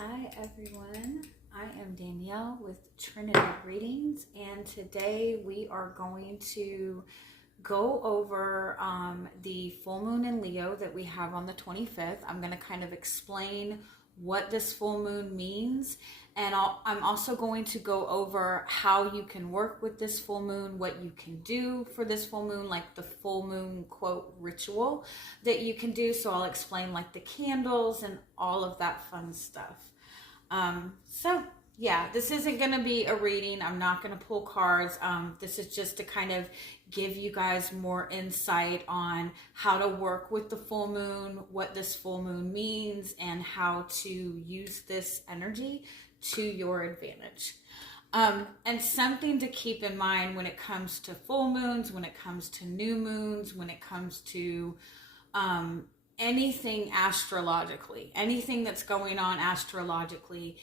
Hi everyone, I am Danielle with Trinity Readings, and today we are going to go over the full moon in Leo that we have on the 25th. I'm going to kind of explain what this full moon means, and I'm also going to go over how you can work with this full moon, what you can do for this full moon, like the full moon quote ritual that you can do. So I'll explain like the candles and all of that fun stuff. This isn't going to be a reading. I'm not going to pull cards. This is just to kind of give you guys more insight on how to work with the full moon, what this full moon means, and how to use this energy to your advantage. And something to keep in mind when it comes to full moons, when it comes to new moons, when it comes to anything astrologically, anything that's going on astrologically,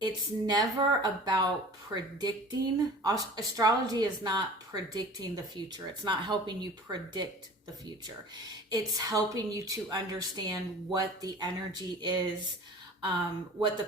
it's never about predicting. Astrology is not predicting the future. It's not helping you predict the future. It's helping you to understand what the energy is, what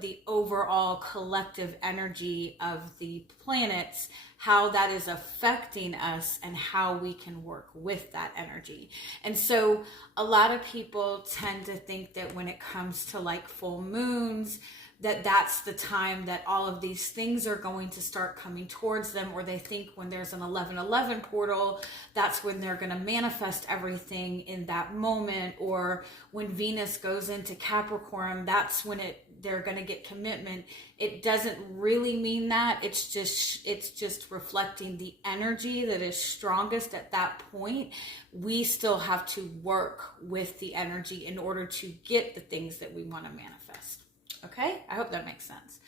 the overall collective energy of the planets, how that is affecting us, and how we can work with that energy. And so a lot of people tend to think that when it comes to like full moons, that's the time that all of these things are going to start coming towards them, or they think when there's an 11:11 portal, that's when they're going to manifest everything in that moment, or when Venus goes into Capricorn, that's when they're going to get commitment. It doesn't really mean that. It's just reflecting the energy that is strongest at that point. We still have to work with the energy in order to get the things that we want to manifest. Okay, I hope that makes sense.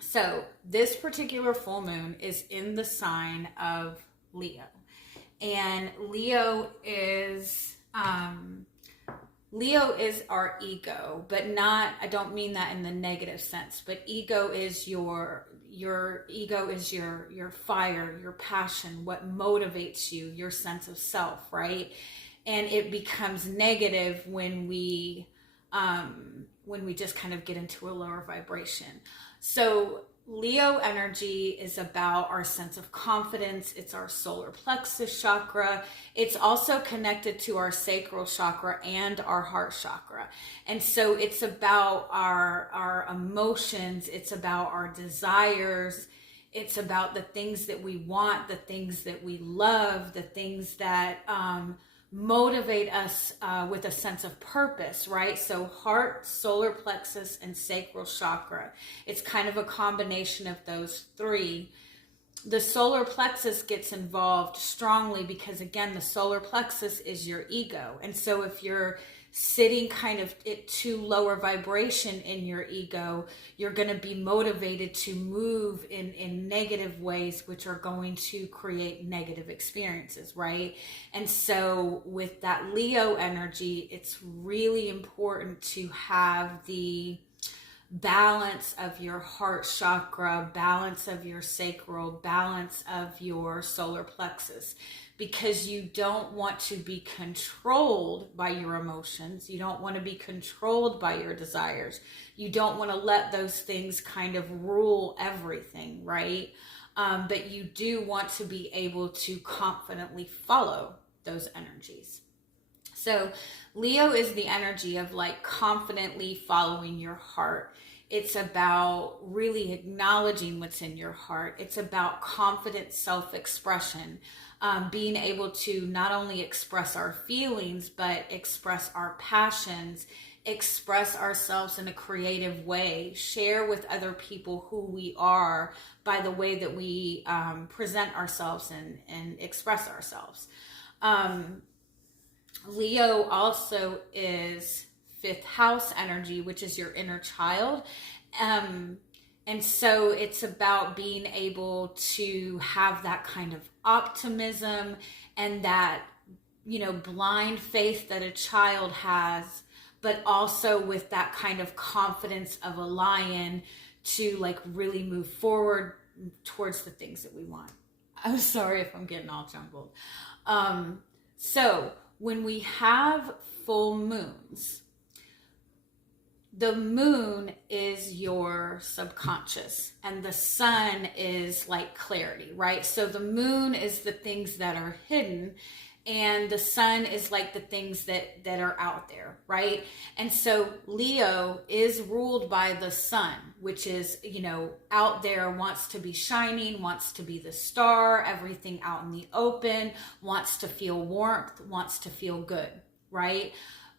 So this particular full moon is in the sign of Leo, and Leo is our ego, but not, I don't mean that in the negative sense, but ego is your ego is your fire, your passion, what motivates you, your sense of self, right? And it becomes negative when we just kind of get into a lower vibration. So Leo energy is about our sense of confidence. It's our solar plexus chakra. It's also connected to our sacral chakra and our heart chakra. And so it's about our emotions. It's about our desires. It's about the things that we want, the things that we love, the things that motivate us with a sense of purpose, right? So heart, solar plexus, and sacral chakra. It's kind of a combination of those three. The solar plexus gets involved strongly because, again, the solar plexus is your ego. And so if you're sitting kind of at too lower vibration in your ego, you're going to be motivated to move in negative ways, which are going to create negative experiences, right? And so with that Leo energy, it's really important to have the balance of your heart chakra, balance of your sacral, balance of your solar plexus, because you don't want to be controlled by your emotions. You don't want to be controlled by your desires. You don't want to let those things kind of rule everything, right? But you do want to be able to confidently follow those energies. So Leo is the energy of like confidently following your heart. It's about really acknowledging what's in your heart. It's about confident self-expression, being able to not only express our feelings, but express our passions, express ourselves in a creative way, share with other people who we are by the way that we present ourselves and express ourselves. Leo also is fifth house energy, which is your inner child. And so it's about being able to have that kind of optimism and that, blind faith that a child has, but also with that kind of confidence of a lion to like really move forward towards the things that we want. I'm sorry if I'm getting all jumbled. So when we have full moons, the moon is your subconscious and the sun is like clarity, right? So the moon is the things that are hidden and the sun is like the things that are out there, right? And so Leo is ruled by the sun, which is, out there, wants to be shining, wants to be the star, everything out in the open, wants to feel warmth, wants to feel good, right?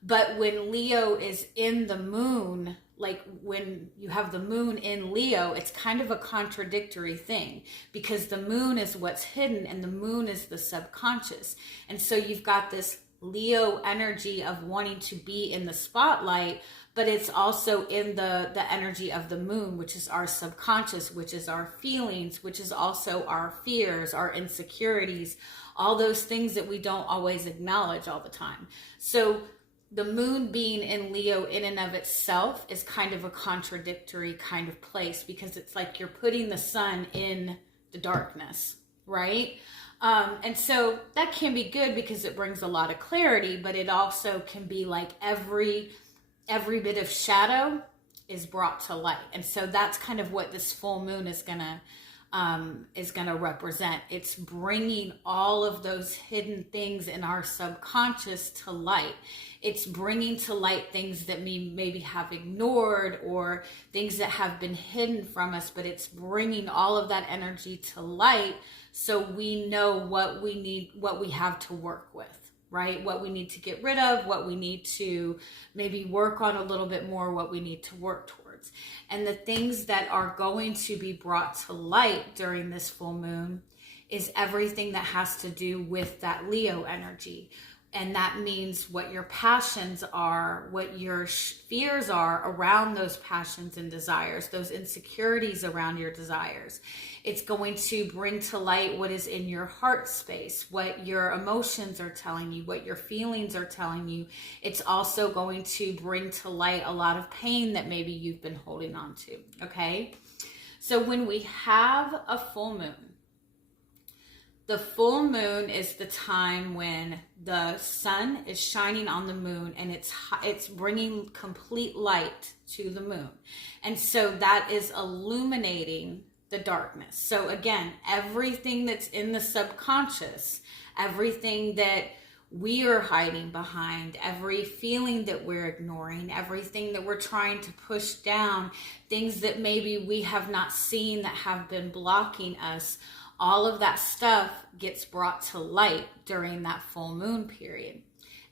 But when Leo is in the moon, like when you have the moon in Leo, it's kind of a contradictory thing because the moon is what's hidden and the moon is the subconscious. And so you've got this Leo energy of wanting to be in the spotlight, but it's also in the energy of the moon, which is our subconscious, which is our feelings, which is also our fears, our insecurities, all those things that we don't always acknowledge all the time. So the moon being in Leo in and of itself is kind of a contradictory kind of place because it's like you're putting the sun in the darkness, right? And so that can be good because it brings a lot of clarity, but it also can be like every bit of shadow is brought to light. And so that's kind of what this full moon is gonna represent. It's bringing all of those hidden things in our subconscious to light. It's bringing to light things that we maybe have ignored or things that have been hidden from us, but it's bringing all of that energy to light so we know what we need, what we have to work with, right? What we need to get rid of, what we need to maybe work on a little bit more, what we need to work towards. And the things that are going to be brought to light during this full moon is everything that has to do with that Leo energy. And that means what your passions are, what your fears are around those passions and desires, those insecurities around your desires. It's going to bring to light what is in your heart space, what your emotions are telling you, what your feelings are telling you. It's also going to bring to light a lot of pain that maybe you've been holding on to, okay? So when we have a full moon, the full moon is the time when the sun is shining on the moon and it's bringing complete light to the moon. And so that is illuminating the darkness. So again, everything that's in the subconscious, everything that we are hiding behind, every feeling that we're ignoring, everything that we're trying to push down, things that maybe we have not seen that have been blocking us, all of that stuff gets brought to light during that full moon period.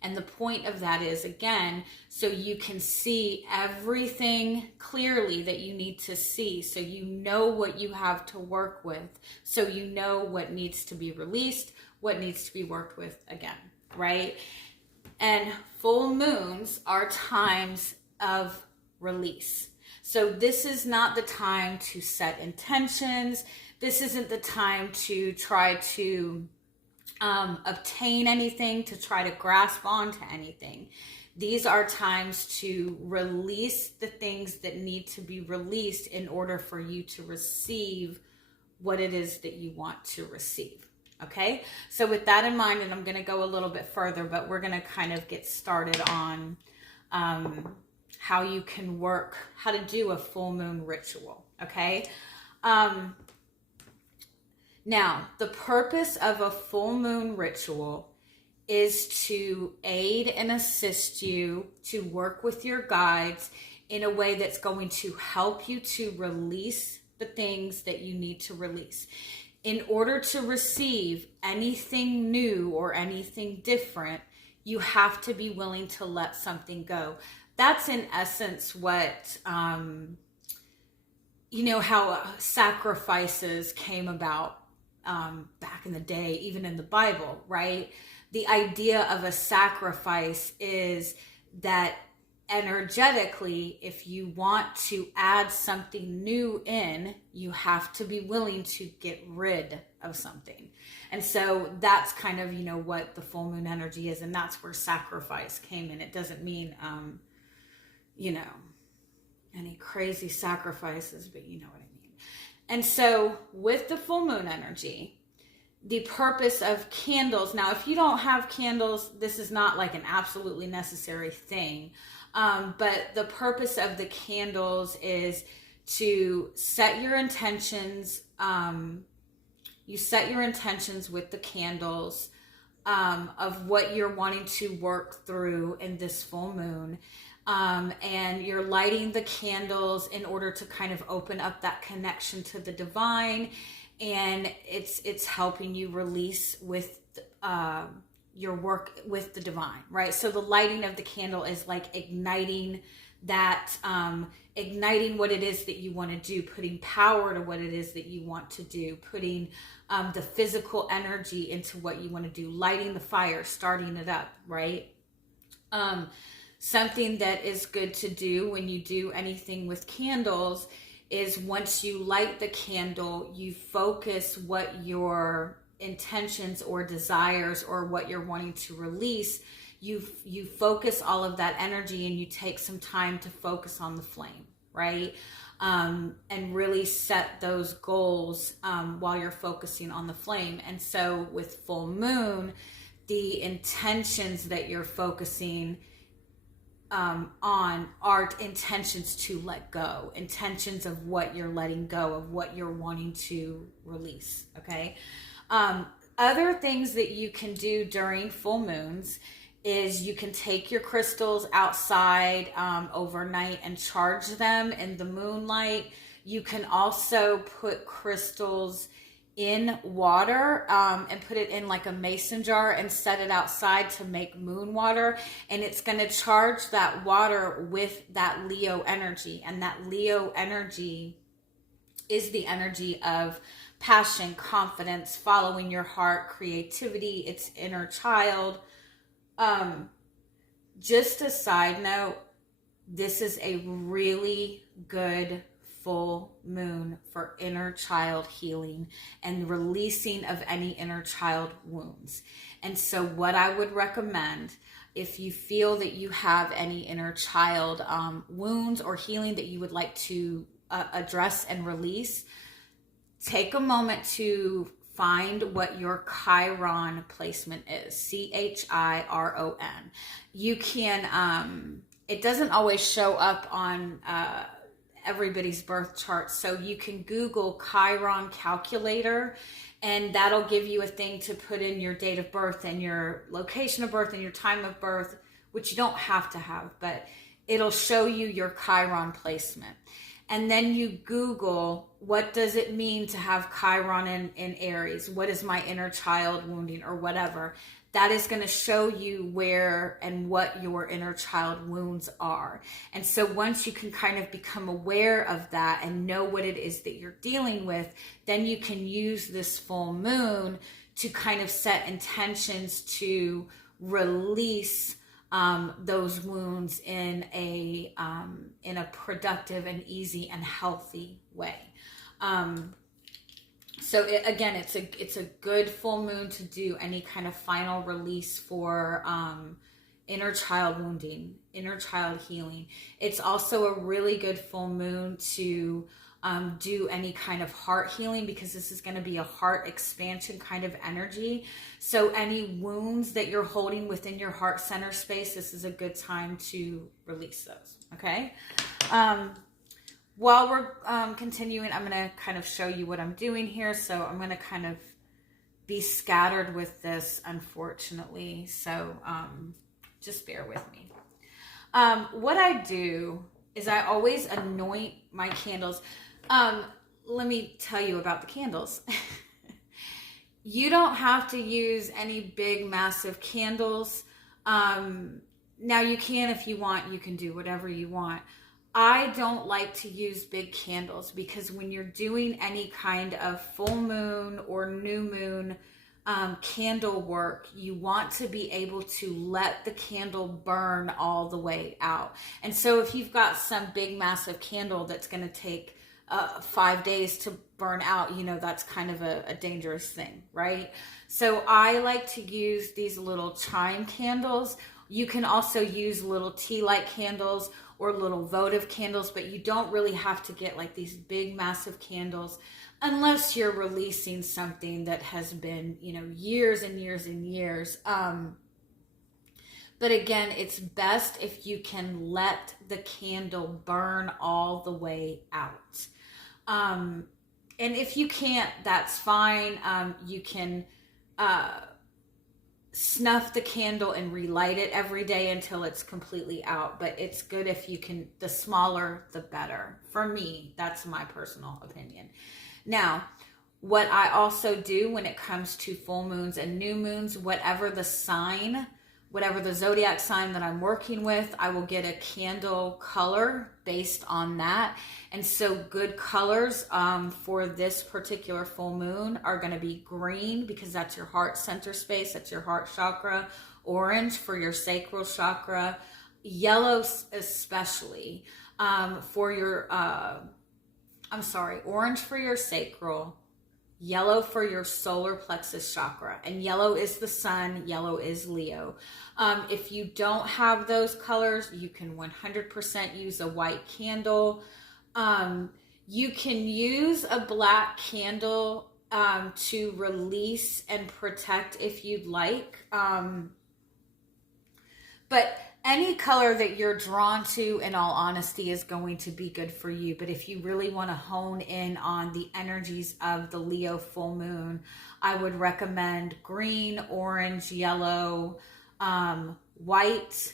And the point of that is, again, so you can see everything clearly that you need to see, so you know what you have to work with, so you know what needs to be released, what needs to be worked with again, right? And full moons are times of release. So this is not the time to set intentions. This isn't the time to try to obtain anything, to try to grasp onto anything. These are times to release the things that need to be released in order for you to receive what it is that you want to receive. Okay, so with that in mind, and I'm going to go a little bit further, but we're going to kind of get started on how you can work, how to do a full moon ritual. Okay. Now, the purpose of a full moon ritual is to aid and assist you to work with your guides in a way that's going to help you to release the things that you need to release. In order to receive anything new or anything different, you have to be willing to let something go. That's in essence what, how sacrifices came about back in the day, even in the Bible, right? The idea of a sacrifice is that energetically, if you want to add something new in, you have to be willing to get rid of something. And so that's kind of, what the full moon energy is. And that's where sacrifice came in. It doesn't mean, any crazy sacrifices, but you know what I mean. And so with the full moon energy, the purpose of candles, now if you don't have candles, this is not like an absolutely necessary thing, but the purpose of the candles is to set your intentions. You set your intentions with the candles of what you're wanting to work through in this full moon. And you're lighting the candles in order to kind of open up that connection to the divine, and it's helping you release with your work with the divine, right? So the lighting of the candle is like igniting that, igniting what it is that you want to do, putting power to what it is that you want to do, putting the physical energy into what you want to do, lighting the fire, starting it up, right? Something that is good to do when you do anything with candles is once you light the candle, you focus what your intentions or desires or what you're wanting to release. You focus all of that energy and you take some time to focus on the flame, right? And really set those goals while you're focusing on the flame. And so with full moon, the intentions that you're focusing on are intentions to let go, intentions of what you're letting go, of what you're wanting to release, okay? Other things that you can do during full moons is you can take your crystals outside overnight and charge them in the moonlight. You can also put crystals in water and put it in like a mason jar and set it outside to make moon water, and it's going to charge that water with that Leo energy. And that Leo energy is the energy of passion, confidence, following your heart, creativity, it's inner child. Just a side note, this is a really good full moon for inner child healing and releasing of any inner child wounds. And so what I would recommend, if you feel that you have any inner child wounds or healing that you would like to address and release, take a moment to find what your Chiron placement is. Chiron. You can, it doesn't always show up on everybody's birth chart. So you can Google Chiron calculator, and that'll give you a thing to put in your date of birth and your location of birth and your time of birth, which you don't have to have, but it'll show you your Chiron placement. And then you Google, what does it mean to have Chiron in Aries? What is my inner child wounding or whatever? That is going to show you where and what your inner child wounds are. And so once you can kind of become aware of that and know what it is that you're dealing with, then you can use this full moon to kind of set intentions to release those wounds in a productive and easy and healthy way. So again, it's a good full moon to do any kind of final release for inner child wounding, inner child healing. It's also a really good full moon to do any kind of heart healing, because this is going to be a heart expansion kind of energy. So any wounds that you're holding within your heart center space, this is a good time to release those. Okay. While we're continuing, I'm going to kind of show you what I'm doing here. So I'm going to kind of be scattered with this, unfortunately. So just bear with me. What I do is I always anoint my candles. Let me tell you about the candles. You don't have to use any big, massive candles. Now you can, if you want, you can do whatever you want. I don't like to use big candles, because when you're doing any kind of full moon or new moon candle work, you want to be able to let the candle burn all the way out. And so if you've got some big, massive candle that's going to take 5 days to burn out, you know, that's kind of a dangerous thing, right? So I like to use these little chime candles. You can also use little tea light candles, or little votive candles, but you don't really have to get like these big, massive candles unless you're releasing something that has been, you know, years and years and years. But again, it's best if you can let the candle burn all the way out. And if you can't, that's fine. You can snuff the candle and relight it every day until it's completely out. But it's good if you can, the smaller, the better. For me, that's my personal opinion. Now, what I also do when it comes to full moons and new moons, whatever the sign, whatever the zodiac sign that I'm working with, I will get a candle color based on that. And so good colors for this particular full moon are going to be green, because that's your heart center space, that's your heart chakra. Orange for your sacral chakra. Yellow especially for your, orange for your sacral. Yellow for your solar plexus chakra, and yellow is the sun, yellow is Leo. If you don't have those colors, you can 100% use a white candle. You can use a black candle to release and protect if you'd like. But any color that you're drawn to, in all honesty, is going to be good for you. But if you really want to hone in on the energies of the Leo full moon, I would recommend green, orange, yellow, white.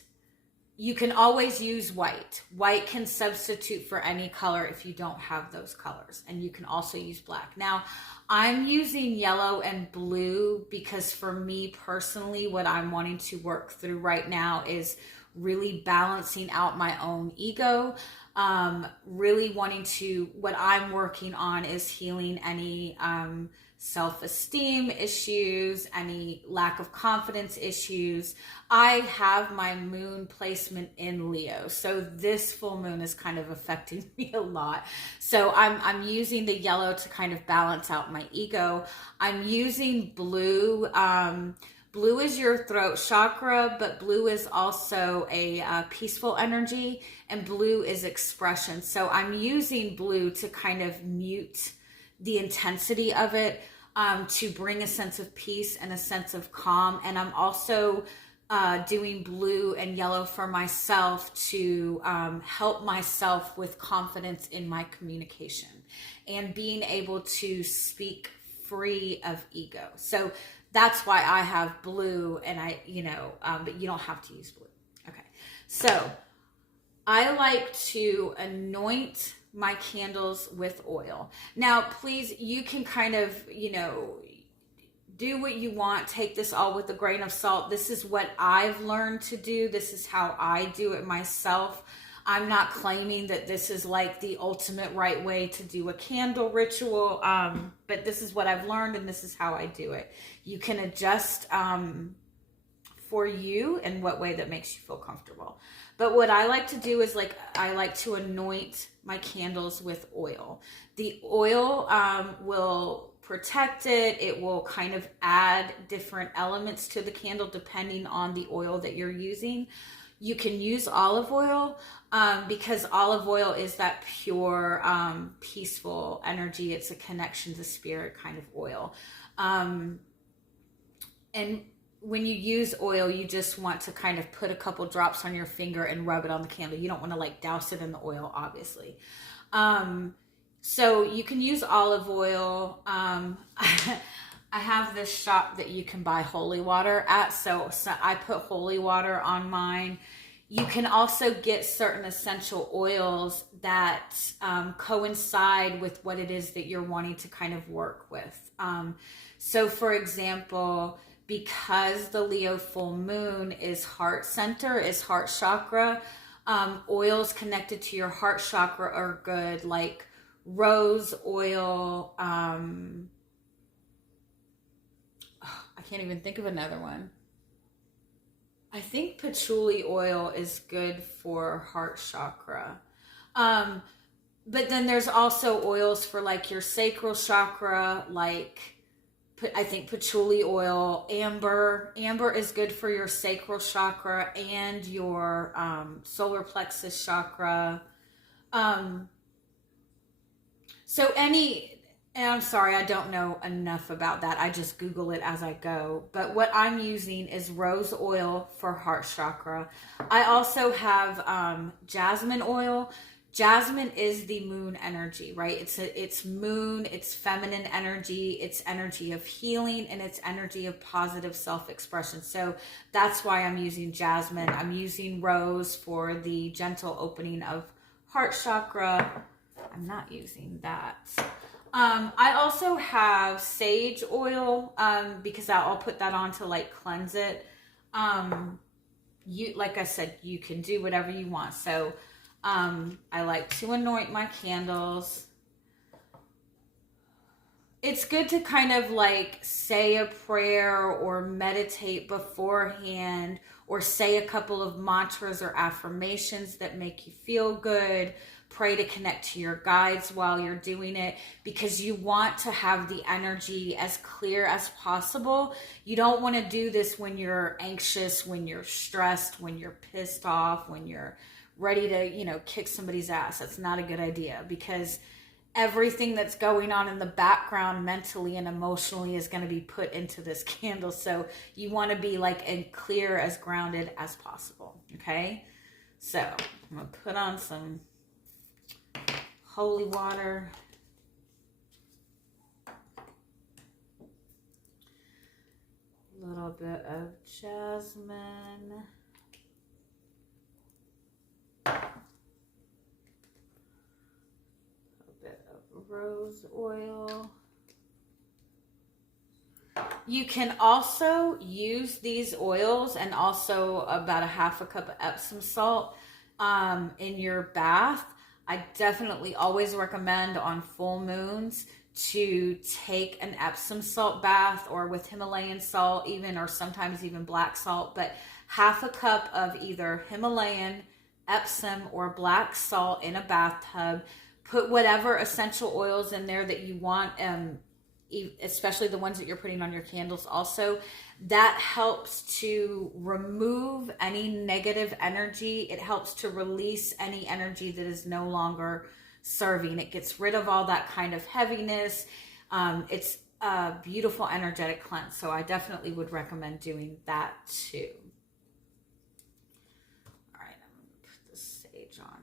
You can always use white. White can substitute for any color if you don't have those colors. And you can also use black. Now, I'm using yellow and blue because for me personally, what I'm wanting to work through right now is really balancing out my own ego. Really wanting to, what I'm working on is healing any self-esteem issues, any lack of confidence issues. I have my moon placement in Leo, so this full moon is kind of affecting me a lot. So I'm using the yellow to kind of balance out my ego. I'm using blue. Blue is your throat chakra, but blue is also a peaceful energy, and blue is expression. So I'm using blue to kind of mute the intensity of it, to bring a sense of peace and a sense of calm. And I'm also doing blue and yellow for myself to help myself with confidence in my communication and being able to speak free of ego. So that's why I have blue, and but you don't have to use blue. Okay. So I like to anoint my candles with oil. Now, please, you can kind of, do what you want. Take this all with a grain of salt. This is what I've learned to do. This is how I do it myself. I'm not claiming that this is like the ultimate right way to do a candle ritual, but this is what I've learned, and this is how I do it. You can adjust for you in what way that makes you feel comfortable. But what I like to do is I like to anoint my candles with oil. The oil will protect it. It will kind of add different elements to the candle depending on the oil that you're using. You can use olive oil because olive oil is that pure, peaceful energy. It's a connection to spirit kind of oil. And when you use oil, you just want to kind of put a couple drops on your finger and rub it on the candle. You don't want to douse it in the oil, obviously. So you can use olive oil. I have this shop that you can buy holy water at. So I put holy water on mine. You can also get certain essential oils that coincide with what it is that you're wanting to kind of work with. So for example, because the Leo full moon is heart center, is heart chakra, oils connected to your heart chakra are good, like rose oil. I can't even think of another one. I think patchouli oil is good for heart chakra. But then there's also oils for your sacral chakra, like I think patchouli oil, amber. Amber is good for your sacral chakra and your solar plexus chakra. So and I'm sorry, I don't know enough about that. I just Google it as I go. But what I'm using is rose oil for heart chakra. I also have jasmine oil. Jasmine is the moon energy, right? It's moon, it's feminine energy, it's energy of healing, and it's energy of positive self-expression. So that's why I'm using jasmine. I'm using rose for the gentle opening of heart chakra. I'm not using that. I also have sage oil because I'll put that on to like cleanse it. Like I said, you can do whatever you want. So I like to anoint my candles. It's good to kind of like say a prayer or meditate beforehand, or say a couple of mantras or affirmations that make you feel good. Pray to connect to your guides while you're doing it, because you want to have the energy as clear as possible. You don't want to do this when you're anxious, when you're stressed, when you're pissed off, when you're ready to, kick somebody's ass. That's not a good idea, because everything that's going on in the background mentally and emotionally is going to be put into this candle. So you want to be like as clear, as grounded as possible. Okay. So I'm going to put on some holy water. A little bit of jasmine. Rose oil. You can also use these oils and also about a half a cup of Epsom salt in your bath. I definitely always recommend on full moons to take an Epsom salt bath, or with Himalayan salt even, or sometimes even black salt, but half a cup of either Himalayan, Epsom, or black salt in a bathtub. Put whatever essential oils in there that you want, especially the ones that you're putting on your candles also. That helps to remove any negative energy. It helps to release any energy that is no longer serving. It gets rid of all that kind of heaviness. It's a beautiful energetic cleanse. So I definitely would recommend doing that too. All right, I'm going to put the sage on.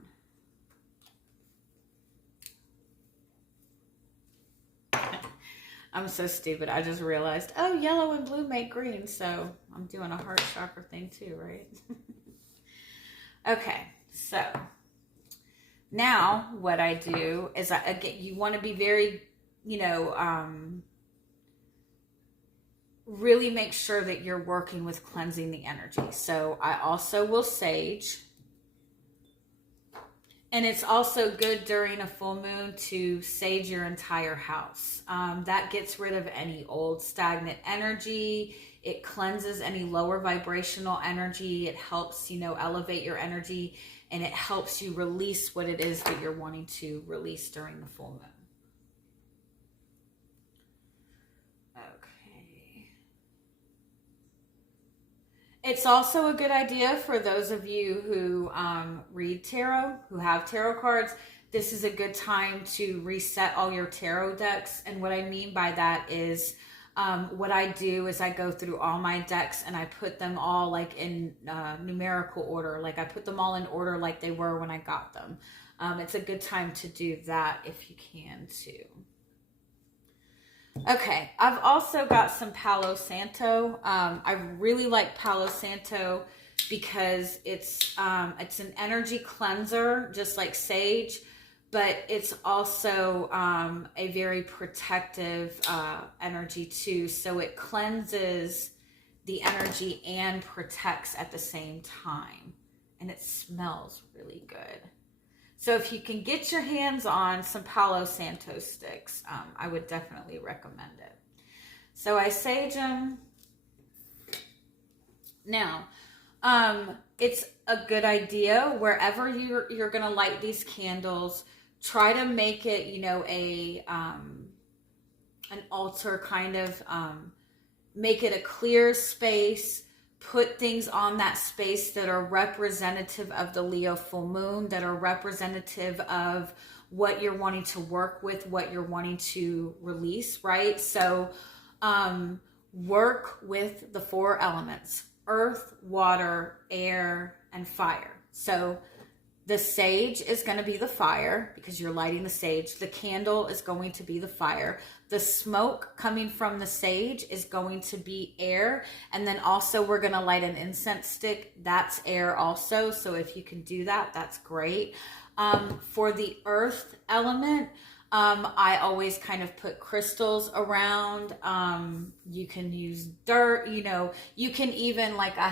I'm so stupid. I just realized, oh, yellow and blue make green. So I'm doing a heart chakra thing too, right? Okay, so now what I do is you want to be very, really make sure that you're working with cleansing the energy. So I also will sage. And it's also good during a full moon to sage your entire house. That gets rid of any old stagnant energy. It cleanses any lower vibrational energy. It helps, elevate your energy, and it helps you release what it is that you're wanting to release during the full moon. It's also a good idea for those of you who read tarot, who have tarot cards. This is a good time to reset all your tarot decks. And what I mean by that is what I do is I go through all my decks and I put them all like in numerical order. Like I put them all in order like they were when I got them. It's a good time to do that if you can too. Okay, I've also got some Palo Santo. I really like Palo Santo because it's an energy cleanser, just like sage, but it's also a very protective energy too. So it cleanses the energy and protects at the same time, and it smells really good. So if you can get your hands on some Palo Santo sticks, I would definitely recommend it. So I sage them. Now, it's a good idea wherever you're going to light these candles, try to make it, a an altar, kind of make it a clear space, put things on that space that are representative of the Leo full moon, that are representative of what you're wanting to work with, what you're wanting to release, right? So work with the 4 elements: earth, water, air, and fire. So the sage is going to be the fire because you're lighting the sage. The candle is going to be the fire. The smoke coming from the sage is going to be air. And then also we're going to light an incense stick. That's air also. So if you can do that, that's great. For the earth element, I always kind of put crystals around. You can use dirt, you know, you can even, like, I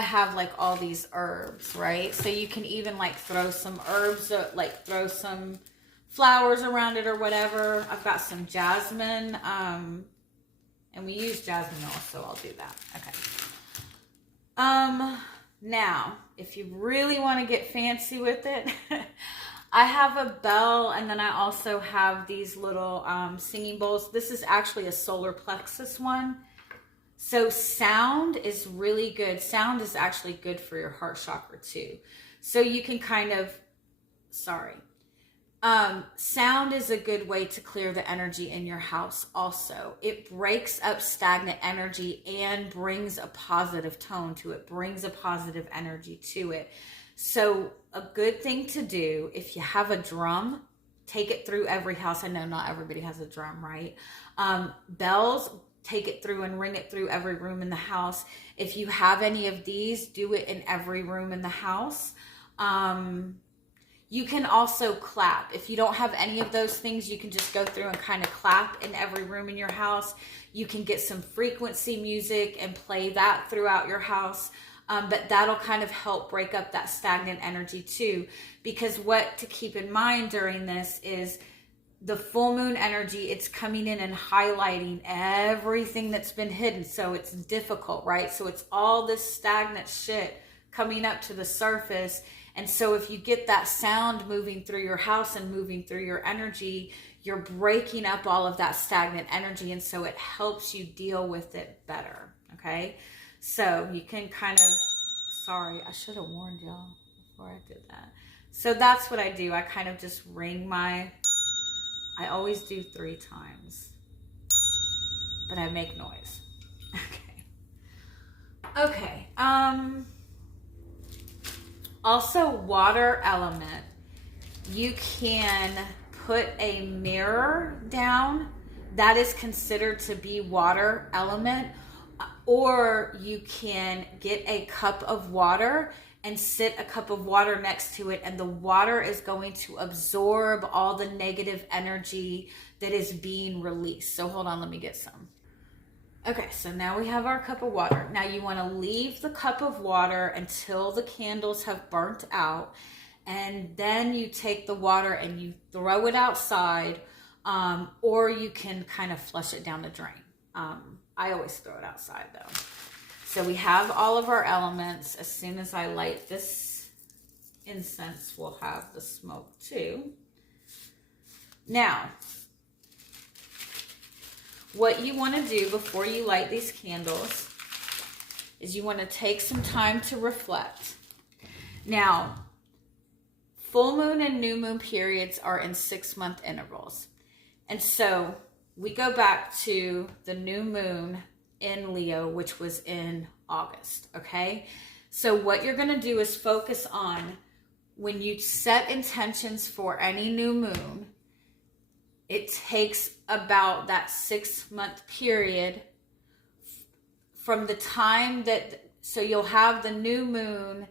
have like all these herbs, right? So you can even like throw some herbs, like throw some flowers around it or whatever. I've got some jasmine, and we use jasmine oil, so I'll do that. Okay. Now, if you really want to get fancy with it, I have a bell, and then I also have these little singing bowls. This is actually a solar plexus one. So sound is really good. Sound is actually good for your heart chakra too. So you can kind of, sound is a good way to clear the energy in your house also. It breaks up stagnant energy and brings a positive tone to it, brings a positive energy to it. So a good thing to do, if you have a drum, take it through every house. I know not everybody has a drum, right? Bells, take it through and ring it through every room in the house. If you have any of these, do it in every room in the house. You can also clap. If you don't have any of those things, you can just go through and kind of clap in every room in your house. You can get some frequency music and play that throughout your house. But that'll kind of help break up that stagnant energy too. Because what to keep in mind during this is the full moon energy, it's coming in and highlighting everything that's been hidden. So it's difficult, right? So it's all this stagnant shit coming up to the surface. And so if you get that sound moving through your house and moving through your energy, you're breaking up all of that stagnant energy. And so it helps you deal with it better. Okay. So you can kind of, sorry, I should have warned y'all before I did that. So that's what I do. I kind of just ring I always do 3 times, but I make noise. Okay. Also, water element. You can put a mirror down. That is considered to be water element. Or you can get a cup of water and sit a cup of water next to it, and the water is going to absorb all the negative energy that is being released. So hold on, let me get some. Okay, so now we have our cup of water. Now you want to leave the cup of water until the candles have burnt out, and then you take the water and you throw it outside, or you can kind of flush it down the drain. I always throw it outside though. So we have all of our elements. As soon as I light this incense, we'll have the smoke too. Now, what you want to do before you light these candles is you want to take some time to reflect. Now, full moon and new moon periods are in 6-month intervals. And so we go back to the new moon in Leo, which was in August, okay? So what you're going to do is focus on, when you set intentions for any new moon, it takes about that 6-month period from the time that, so you'll have the new moon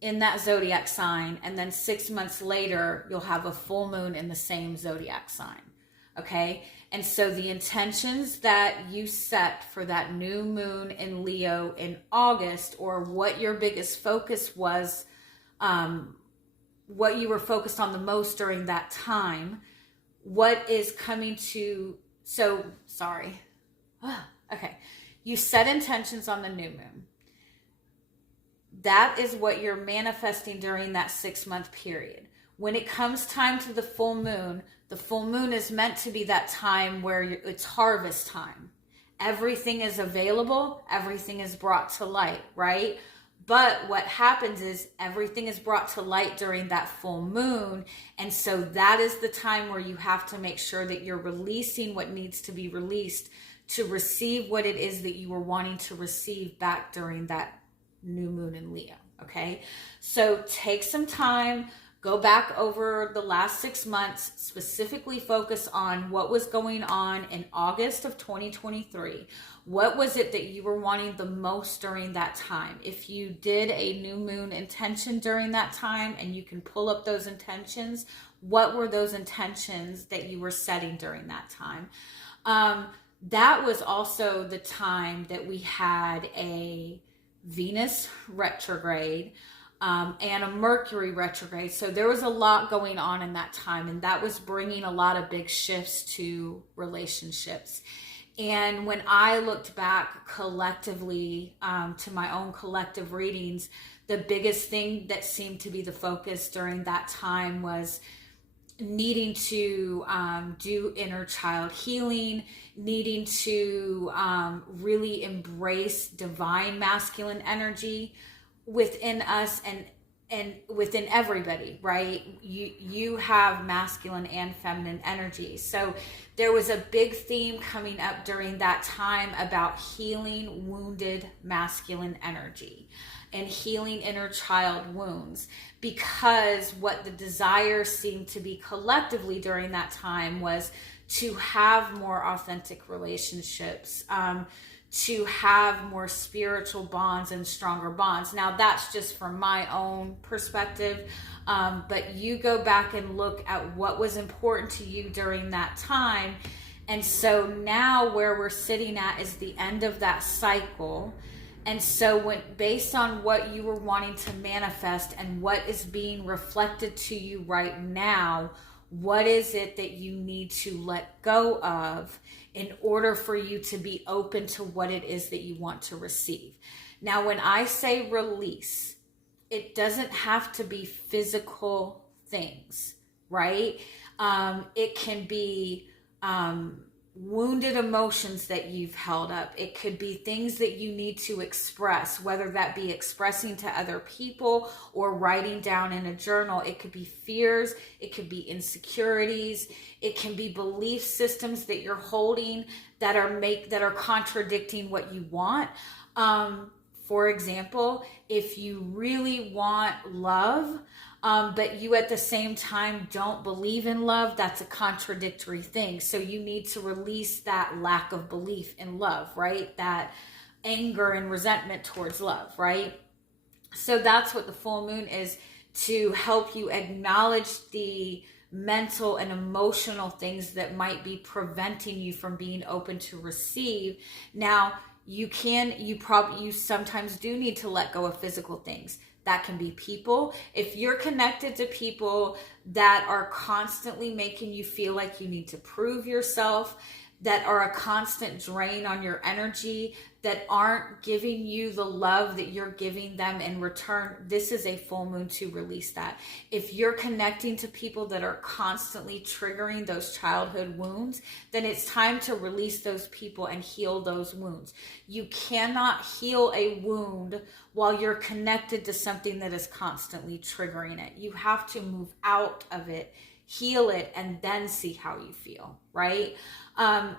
in that zodiac sign, and then 6 months later, you'll have a full moon in the same zodiac sign. Okay. And so the intentions that you set for that new moon in Leo in August, or what your biggest focus was, what you were focused on the most during that time, what is coming to, okay. You set intentions on the new moon. That is what you're manifesting during that 6-month period. When it comes time to the full moon, The full moon is meant to be that time where it's harvest time. Everything is available, everything is brought to light, right? But what happens is everything is brought to light during that full moon. And so that is the time where you have to make sure that you're releasing what needs to be released to receive what it is that you were wanting to receive back during that new moon in Leo. Okay, so take some time, go back over the last 6 months, specifically focus on what was going on in August of 2023. What was it that you were wanting the most during that time? If you did a new moon intention during that time, and you can pull up those intentions, what were those intentions that you were setting during that time? That was also the time that we had a Venus retrograde and a Mercury retrograde. So there was a lot going on in that time, and that was bringing a lot of big shifts to relationships. And when I looked back collectively to my own collective readings, the biggest thing that seemed to be the focus during that time was needing to do inner child healing, needing to really embrace divine masculine energy within us and within everybody, right? You have masculine and feminine energy. So there was a big theme coming up during that time about healing wounded masculine energy and healing inner child wounds, because what the desire seemed to be collectively during that time was to have more authentic relationships, to have more spiritual bonds and stronger bonds. Now that's just from my own perspective, but you go back and look at what was important to you during that time. And so now where we're sitting at is the end of that cycle. And so based on what you were wanting to manifest and what is being reflected to you right now, what is it that you need to let go of in order for you to be open to what it is that you want to receive? Now, when I say release, it doesn't have to be physical things, right? It can be wounded emotions that you've held up. It could be things that you need to express, whether that be expressing to other people or writing down in a journal. It could be fears, it could be insecurities, it can be belief systems that you're holding that are contradicting what you want. For example, if you really want love, but you at the same time don't believe in love, that's a contradictory thing. So you need to release that lack of belief in love, right? That anger and resentment towards love, right? So that's what the full moon is, to help you acknowledge the mental and emotional things that might be preventing you from being open to receive. Now, you sometimes do need to let go of physical things. That can be people. If you're connected to people that are constantly making you feel like you need to prove yourself, that are a constant drain on your energy, that aren't giving you the love that you're giving them in return, this is a full moon to release that. If you're connecting to people that are constantly triggering those childhood wounds, then it's time to release those people and heal those wounds. You cannot heal a wound while you're connected to something that is constantly triggering it. You have to move out of it, heal it, and then see how you feel, right?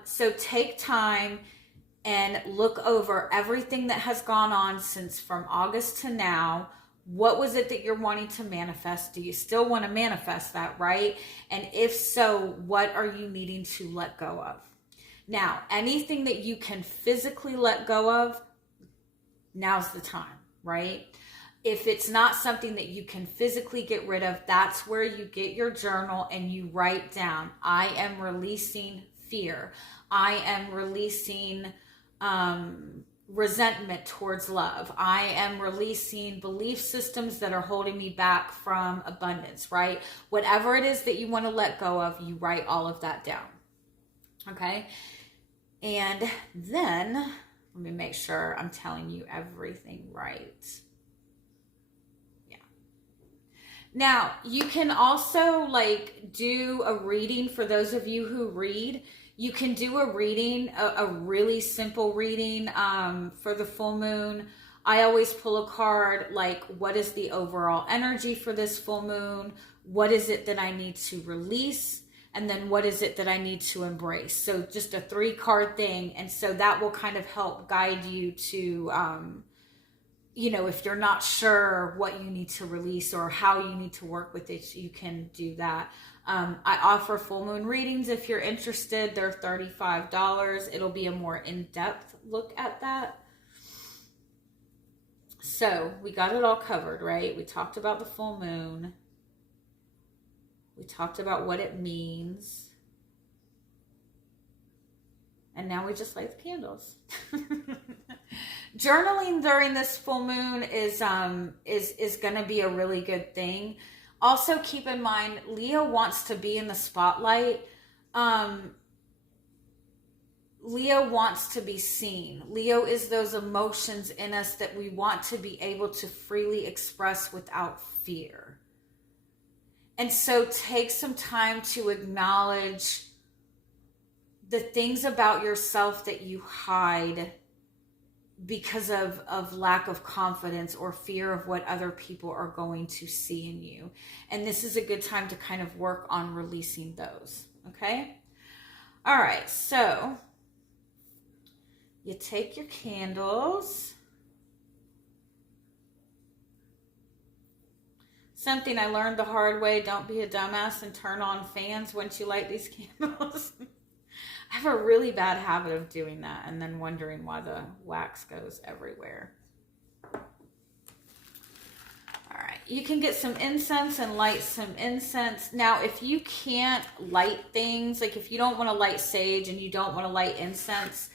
So take time and look over everything that has gone on since from August to now. What was it that you're wanting to manifest? Do you still want to manifest that, right? And if so, what are you needing to let go of? Now, anything that you can physically let go of, now's the time, right? If it's not something that you can physically get rid of, that's where you get your journal and you write down, I am releasing fear. I am releasing resentment towards love. I am releasing belief systems that are holding me back from abundance, right? Whatever it is that you want to let go of, you write all of that down. Okay? And then, let me make sure I'm telling you everything right. Now, you can also like do a reading for those of you who read. You can do a reading, a really simple reading for the full moon. I always pull a card like, what is the overall energy for this full moon? What is it that I need to release? And then what is it that I need to embrace? So just a 3-card thing. And so that will kind of help guide you to, you know, if you're not sure what you need to release or how you need to work with it, you can do that. I offer full moon readings if you're interested. They're $35. It'll be a more in-depth look at that. So we got it all covered, right? We talked about the full moon. We talked about what it means. And now we just light the candles. Journaling during this full moon is going to be a really good thing. Also, keep in mind, Leo wants to be in the spotlight. Leo wants to be seen. Leo is those emotions in us that we want to be able to freely express without fear. And so take some time to acknowledge the things about yourself that you hide because of lack of confidence or fear of what other people are going to see in you. And this is a good time to kind of work on releasing those, okay? All right, so you take your candles. Something I learned the hard way, don't be a dumbass and turn on fans once you light these candles. I have a really bad habit of doing that and then wondering why the wax goes everywhere. All right, you can get some incense and light some incense. Now, if you can't light things, like if you don't want to light sage and you don't want to light incense,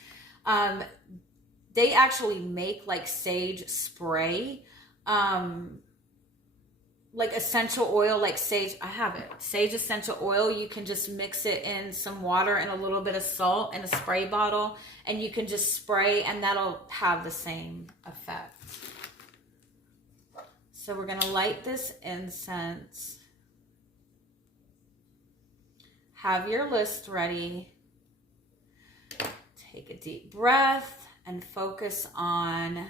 they actually make like sage spray, like essential oil, like sage. I have it. Sage essential oil. You can just mix it in some water and a little bit of salt in a spray bottle, and you can just spray, and that'll have the same effect. So we're going to light this incense. Have your list ready. Take a deep breath and focus on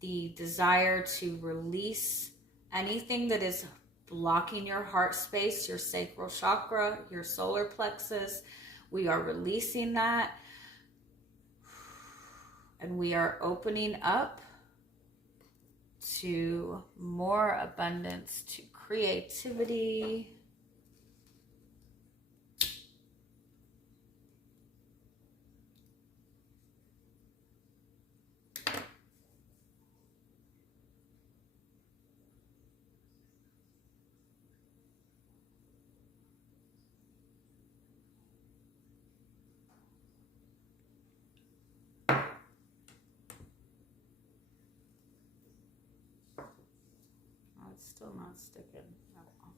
the desire to release anything that is blocking your heart space, your sacral chakra, your solar plexus. We are releasing that. And we are opening up to more abundance, to creativity. Still not sticking. Oh.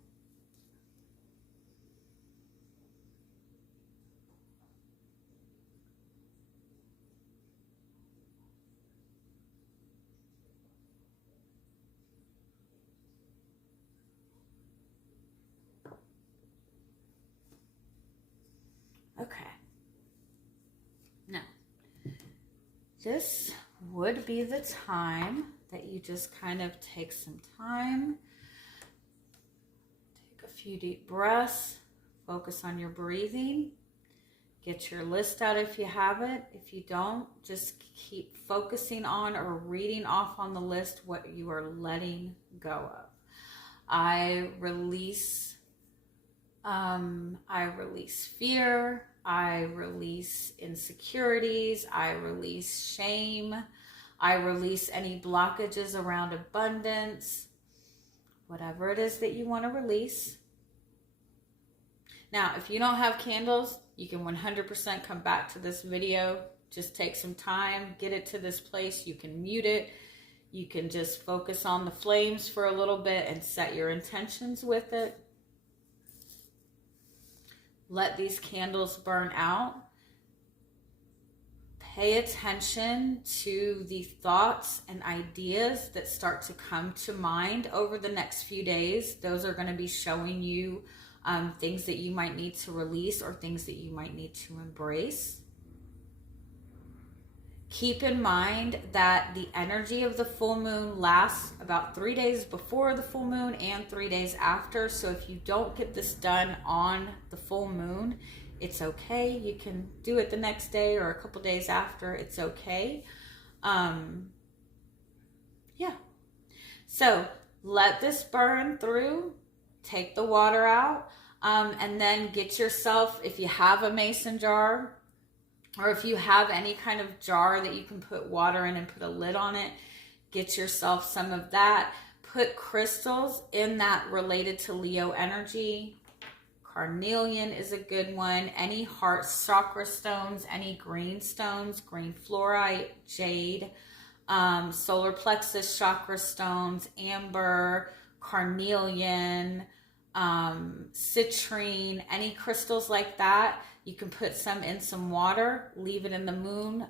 Okay. Now, this would be the time that you just kind of take some time. Take a few deep breaths. Focus on your breathing. Get your list out if you have it. If you don't, just keep focusing on or reading off on the list what you are letting go of. I release fear. I release insecurities. I release shame. I release any blockages around abundance. Whatever it is that you want to release. Now, if you don't have candles, you can 100% come back to this video. Just take some time, get it to this place. You can mute it. You can just focus on the flames for a little bit and set your intentions with it. Let these candles burn out. pay attention to the thoughts and ideas that start to come to mind over the next few days. Those are going to be showing you things that you might need to release or things that you might need to embrace. Keep in mind that the energy of the full moon lasts about 3 days before the full moon and 3 days after. So if you don't get this done on the full moon, it's okay. You can do it the next day or a couple days after. It's okay. Yeah. So let this burn through. Take the water out. And then get yourself, if you have a mason jar, or if you have any kind of jar that you can put water in and put a lid on it, get yourself some of that. Put crystals in that related to Leo energy. Carnelian is a good one. Any heart chakra stones, any green stones, green fluorite, jade, solar plexus chakra stones, amber, carnelian, citrine, any crystals like that. You can put some in some water, leave it in the moon,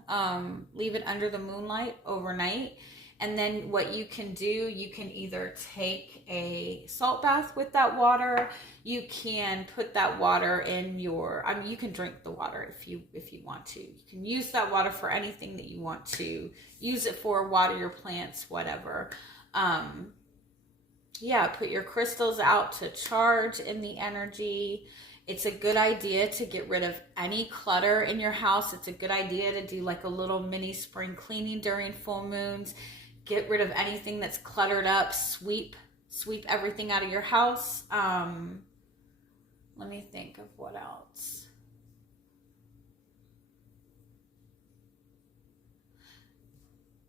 leave it under the moonlight overnight. And then what you can do, you can either take a salt bath with that water. You can put that water in your, you can drink the water if you want to. You can use that water for anything that you want to use it for, water your plants, whatever. Yeah, put your crystals out to charge in the energy. It's a good idea to get rid of any clutter in your house. It's a good idea to do like a little mini spring cleaning during full moons. Get rid of anything that's cluttered up. Sweep everything out of your house. Let me think of what else.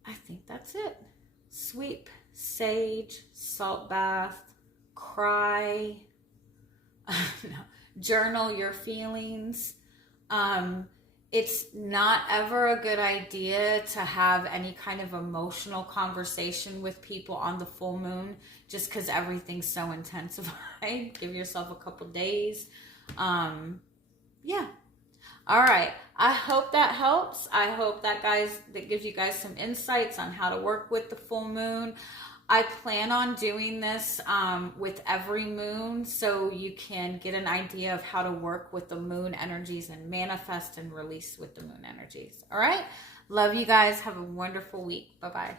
I think that's it. Sweep, sage, salt bath, cry, journal your feelings. It's not ever a good idea to have any kind of emotional conversation with people on the full moon just because everything's so intensified. Give yourself a couple days. Yeah. All right. I hope that helps. I hope that gives you guys some insights on how to work with the full moon. I plan on doing this with every moon so you can get an idea of how to work with the moon energies and manifest and release with the moon energies. All right. Love you guys. Have a wonderful week. Bye-bye.